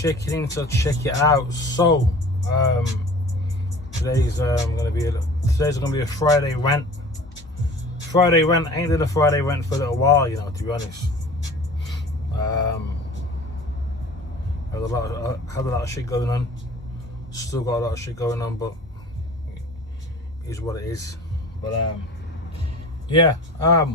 checking in to check it out. So, today's gonna be a Friday rant. Friday rant. I ain't done a Friday rant for a little while, you know, to be honest. Had a lot of shit going on. Still got a lot of shit going on, but it is what it is. But yeah. I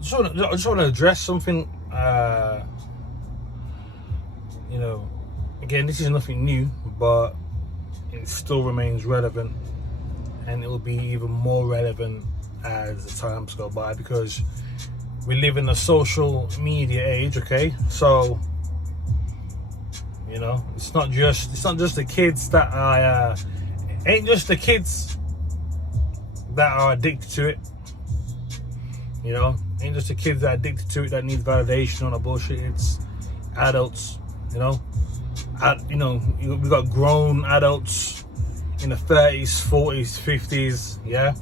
just want to address something. You know, again, this is nothing new, but it still remains relevant, and it will be even more relevant as the times go by, because we live in a social media age. Okay, so you know, it's not just the kids that are ain't just the kids that are addicted to it. You know, ain't just the kids that are addicted to it that need validation on the bullshit. It's adults. You know, we got grown adults in the 30s, 40s, 50s. Yeah,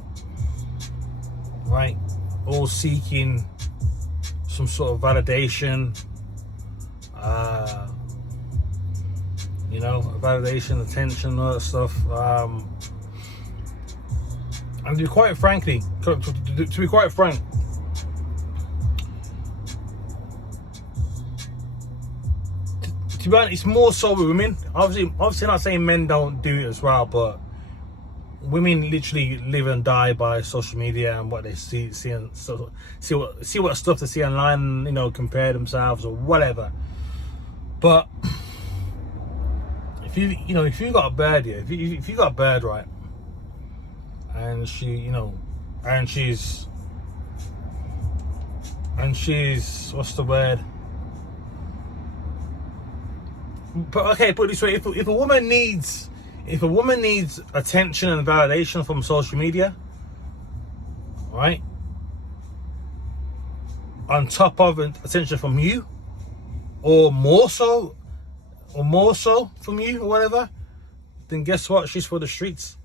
right, all seeking some sort of validation. You know, validation, attention, all that stuff. And to be quite frank, to be honest, it's more so with women. Obviously not saying men don't do it as well, but women literally live and die by social media and what they see what stuff they see online, you know, compare themselves or whatever. But if you got a bird, yeah, if you got a bird, right, and she's what's the word? But okay, put it this way: if a woman needs attention and validation from social media, right, on top of attention from you, or more so from you, or whatever, then guess what? She's for the streets.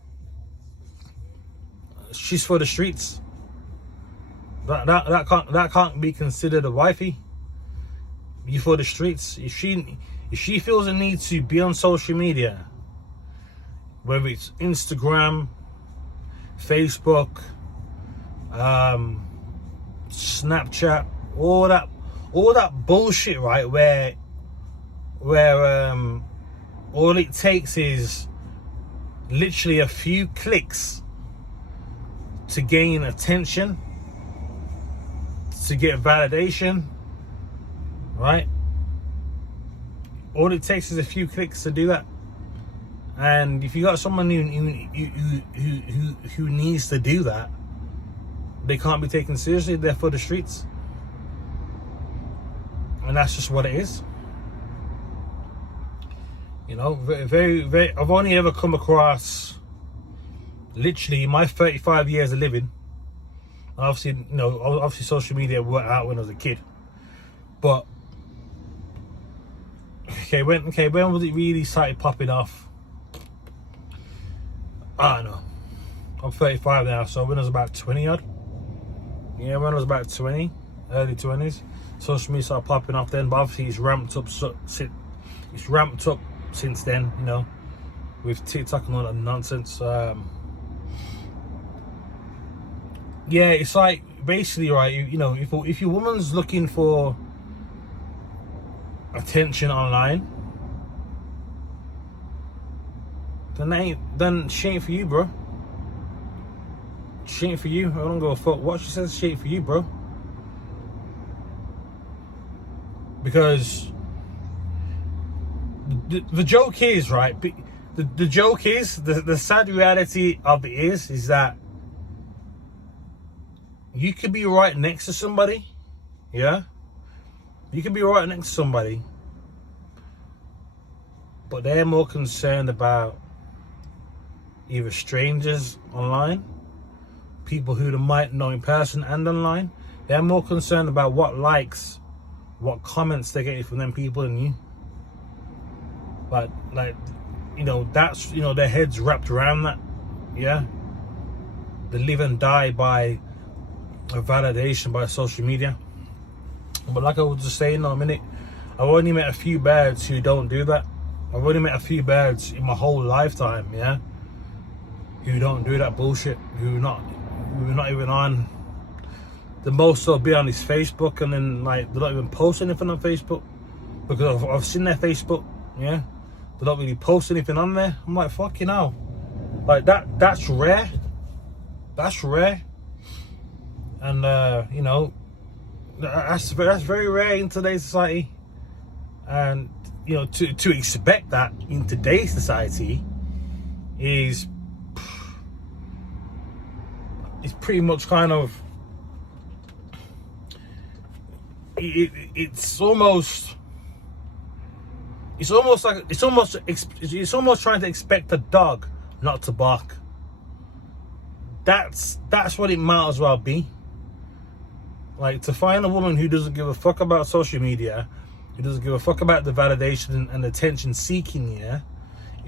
She's for the streets. That can't be considered a wifey. You for the streets. If she feels a need to be on social media, whether it's Instagram, Facebook, Snapchat, all that bullshit, right? Where all it takes is literally a few clicks to gain attention, to get validation, right? All it takes is a few clicks to do that. And if you got someone who needs to do that, they can't be taken seriously. They're for the streets, and that's just what it is. You know, very, very. I've only ever come across, literally, my 35 years of living. Obviously, you know, social media worked out when I was a kid, but when was it really started popping off? I don't know. I'm 35 now, so when I was about 20 odd. Yeah, when I was about 20, early 20s, social media started popping off then, but obviously it's ramped up since then, you know, with TikTok and all that nonsense. Yeah, it's like, basically, right, you know, if your woman's looking for attention online, then she ain't for you, bro. She ain't for you. I don't give a fuck what she says. She ain't for you, bro. Because the joke is, right, the joke is, the sad reality of it is that you could be right next to somebody, yeah? You could be right next to somebody, but they're more concerned about either strangers online, people who they might know in person and online. They're more concerned about what likes, what comments they're getting from them people than you. But, like, you know, that's, you know, their heads wrapped around that, yeah? They live and die by a validation by social media. But like I was just saying in a minute, I've only met a few birds who don't do that. I've only met a few birds in my whole lifetime, yeah, who don't do that bullshit, who are not even on. The most they'll be on is Facebook, and then like they don't even post anything on Facebook because I've seen their Facebook, yeah. They don't really post anything on there. I'm like, fucking hell, like that's rare. That's rare, and you know, that's very rare in today's society. And you know, to expect that in today's society is pretty much kind of it's almost trying to expect a dog not to bark. That's what it might as well be. Like, to find a woman who doesn't give a fuck about social media, who doesn't give a fuck about the validation and attention seeking, yeah,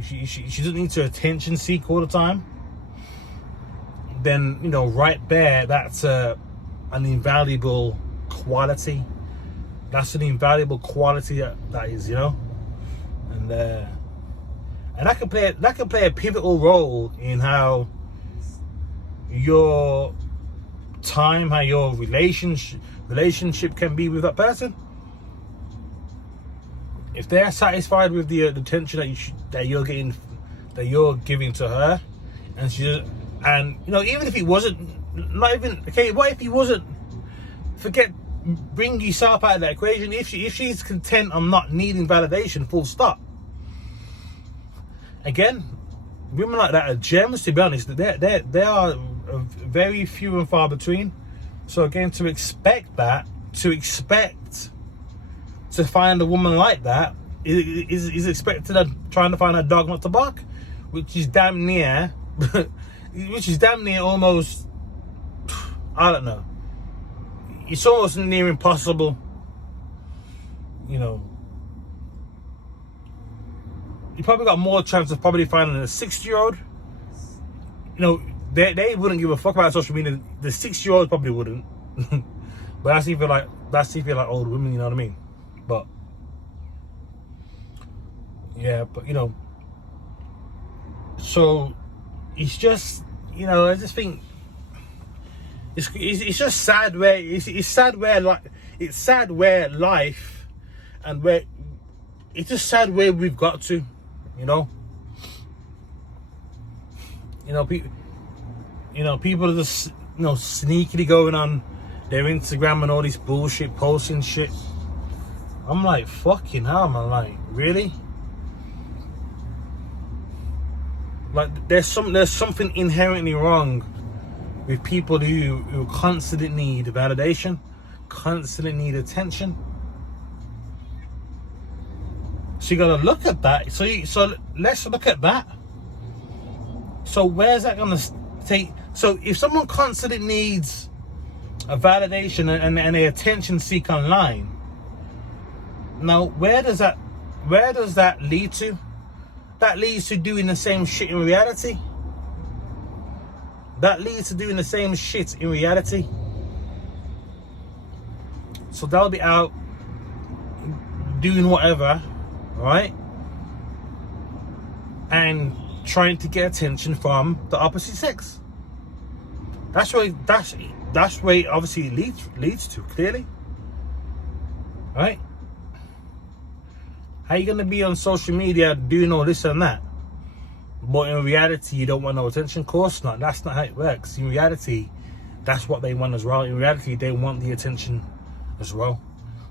she doesn't need to attention seek all the time, then, you know, right there, that's an invaluable quality. That's an invaluable quality that is, you know, and that can play a pivotal role in how your time, how your relationship can be with that person. If they're satisfied with the attention that you're giving to her, and you know, even if it wasn't, not even okay, what if he wasn't? Bring yourself out of that equation. If she's content on not needing validation, full stop. Again, women like that are gems, to be honest. They are very few and far between. So again, to expect to find a woman like that is expected of trying to find a dog not to bark, which is damn near almost, I don't know, it's almost near impossible. You know, you probably got more chance of probably finding a 6-year-old. You know, they wouldn't give a fuck about social media. The 6-year-olds probably wouldn't. But that's if you're like old women, you know what I mean? But yeah, but you know, so it's just, you know, I just think it's just sad where it's sad where life and where it's just sad where we've got to, you know. People are just, you know, sneakily going on their Instagram and all this bullshit, posting shit. I'm like, fucking hell, man. Like, really? Like, there's something inherently wrong with people who constantly need validation, constantly need attention. So you gotta look at that. So let's look at that. So where's that gonna take? So if someone constantly needs a validation and an attention seek online, now where does that lead to? That leads to doing the same shit in reality. So they'll be out doing whatever, right? And trying to get attention from the opposite sex. That's where it obviously leads to, clearly. Right? How you gonna be on social media doing all this and that, but in reality you don't want no attention? Of course not. That's not how it works. In reality, that's what they want as well. In reality, they want the attention as well.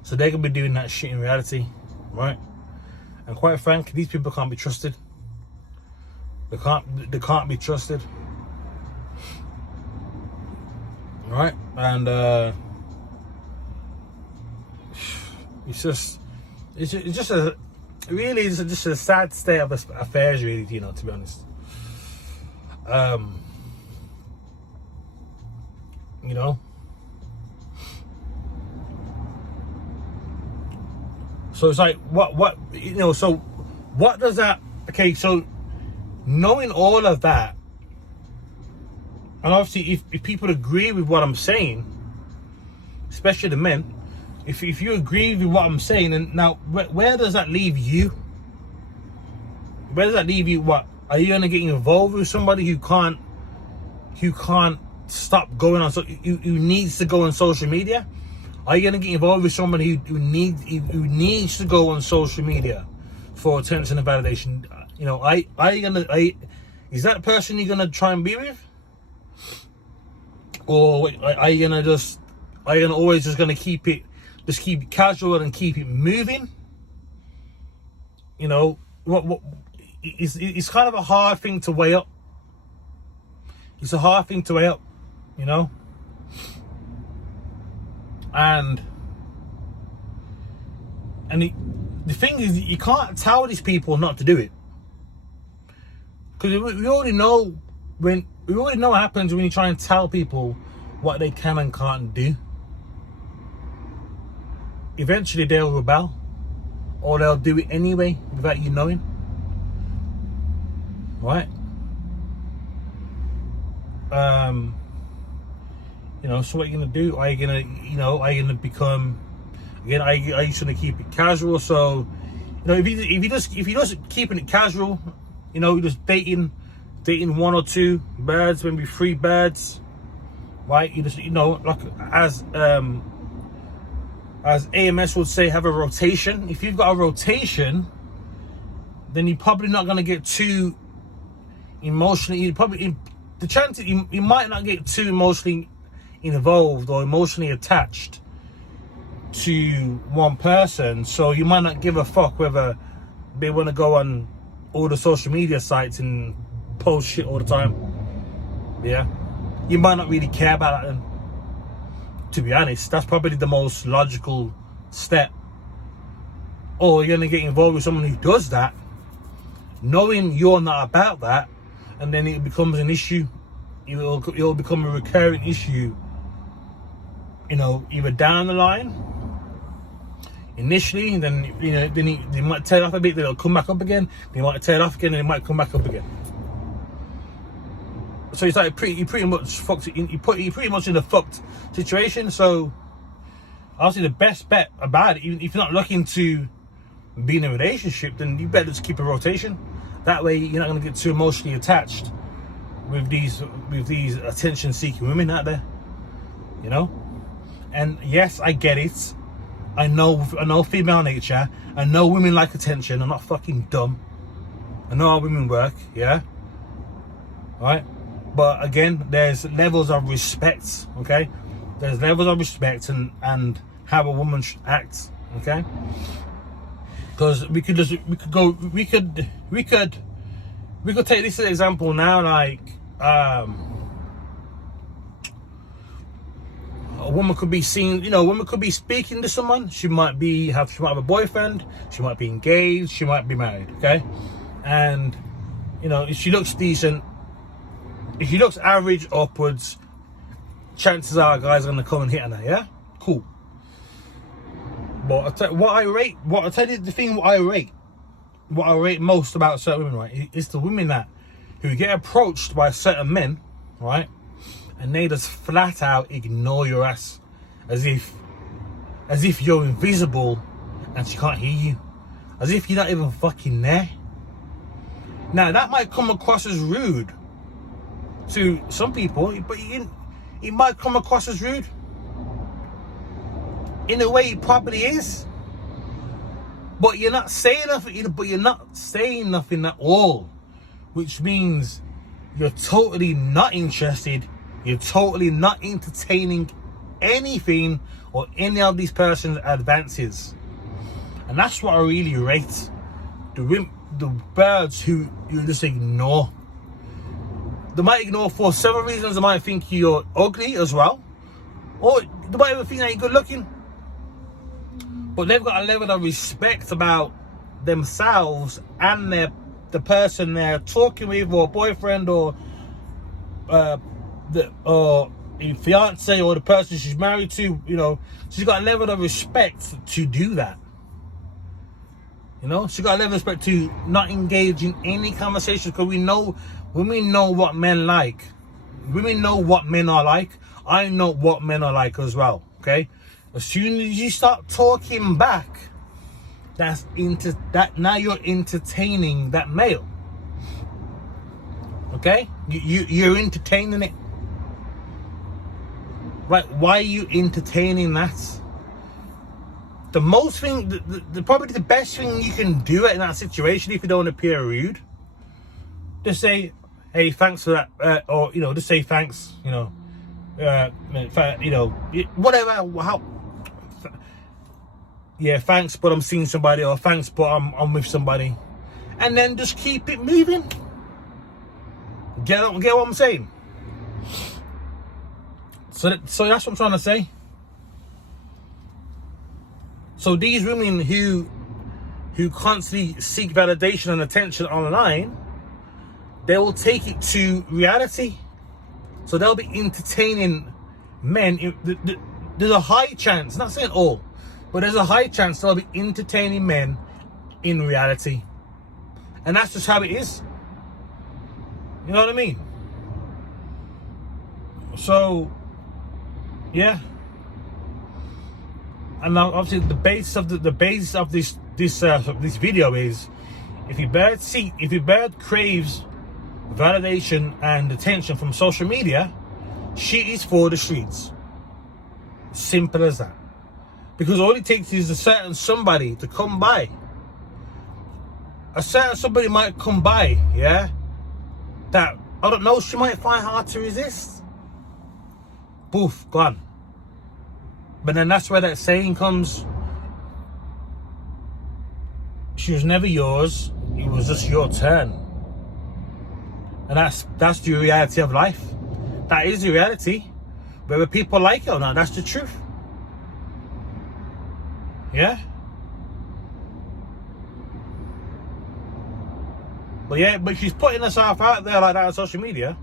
So they're gonna be doing that shit in reality, right? And quite frankly, these people can't be trusted. They can't be trusted. Right? And it's just a sad state of affairs, really, you know, to be honest. You know, so it's like what you know, so what does that, okay, so knowing all of that, and obviously if people agree with what I'm saying, especially the men, if you agree with what I'm saying, and now where does that leave you? Where does that leave you? What are you gonna get involved with somebody who can't stop going on? So who needs to go on social media? Are you gonna get involved with somebody who needs to go on social media for attention and validation? You know, is that person you're gonna try and be with, or are you gonna always just gonna keep it casual and keep it moving? You know, it's kind of a hard thing to weigh up. It's a hard thing to weigh up, you know. And the thing is, you can't tell these people not to do it, because we already know what happens when you try and tell people what they can and can't do. Eventually they'll rebel, or they'll do it anyway without you knowing, right? You know, so what are you gonna do? Are you gonna become, again, are you gonna keep it casual? So, you know, if you just keeping it casual, you know, you're just dating one or two birds, maybe 3 birds, right? You just, you know, like as AMS would say, have a rotation. If you've got a rotation, then you're probably not gonna get too emotionally. The chance that you might not get too emotionally involved or emotionally attached to one person, so you might not give a fuck whether they want to go on all the social media sites and post shit all the time. Yeah, you might not really care about that. To be honest, that's probably the most logical step. Or you're gonna get involved with someone who does that, knowing you're not about that, and then it becomes an issue. It'll become a recurring issue, you know, either down the line, initially, and then, you know, they might tail off a bit, then it'll come back up again. They might tail off again, and it might come back up again. So it's like you're pretty much fucked. You're pretty much in a fucked situation. So obviously the best bet about it, even if you're not looking to be in a relationship, then you better just keep a rotation. That way you're not going to get too emotionally attached with these attention-seeking women out there, you know. And yes, I get it. I know female nature. I know women like attention. I'm not fucking dumb. I know how women work. Yeah. All right. But again, there's levels of respect. Okay. There's levels of respect and how a woman should act. Okay. Because we could take this as an example now, like a woman could be seen, you know, a woman could be speaking to someone. She might have a boyfriend, she might be engaged, she might be married, okay? And, you know, if she looks decent, if she looks average upwards, chances are guys are gonna come and hit on her, yeah? Cool. But what I rate most about certain women, right, is the women who get approached by certain men, right, and they just flat out ignore your ass, as if you're invisible and she can't hear you, as if you're not even fucking there. Now that might come across as rude to some people, but it might come across as rude. In a way, it probably is. But you're not saying nothing. But you're not saying nothing at all, which means you're totally not interested. You're totally not entertaining anything or any of these person's advances, and that's what I really rate. The birds who you just ignore. They might ignore for several reasons. They might think you're ugly as well, or they might even think that you're good looking. But they've got a level of respect about themselves and the person they're talking with, or boyfriend, or a fiance, or the person she's married to. You know, she's got a level of respect to do that. You know, she's got a level of respect to not engage in any conversations, because women know what men like. Women know what men are like. I know what men are like as well. Okay. As soon as you start talking back, now you're entertaining that male. Okay? You're entertaining it. Right? Why are you entertaining that? The most thing, probably the best thing you can do in that situation, if you don't appear rude, just say, hey, thanks for that, or, you know, just say thanks, you know, whatever, how, yeah, thanks, but I'm seeing somebody, or thanks, but I'm with somebody, and then just keep it moving. Get what I'm saying? So that's what I'm trying to say. So these women who constantly seek validation and attention online, they will take it to reality. So they'll be entertaining men. There's a high chance, not saying all, but there's a high chance they'll be entertaining men in reality. And that's just how it is. You know what I mean? So, yeah. And now, obviously, the basis of this video is, if your bird craves validation and attention from social media, she is for the streets. Simple as that. Because all it takes is a certain somebody to come by. A certain somebody might come by, yeah, that, I don't know, she might find hard to resist. Poof, gone. But then that's where that saying comes, she was never yours, it was just your turn. And that's the reality of life. That is the reality. Whether people like it or not, that's the truth. Yeah? But she's putting herself out there like that on social media.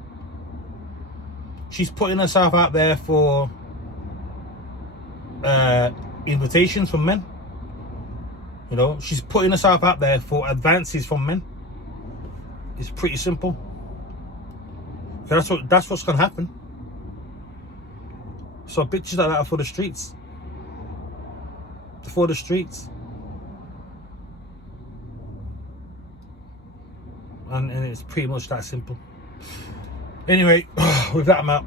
She's putting herself out there for invitations from men. You know, she's putting herself out there for advances from men. It's pretty simple. That's what's gonna happen. So bitches like that are for the streets. For the streets. And it's pretty much that simple. Anyway, with that I'm out.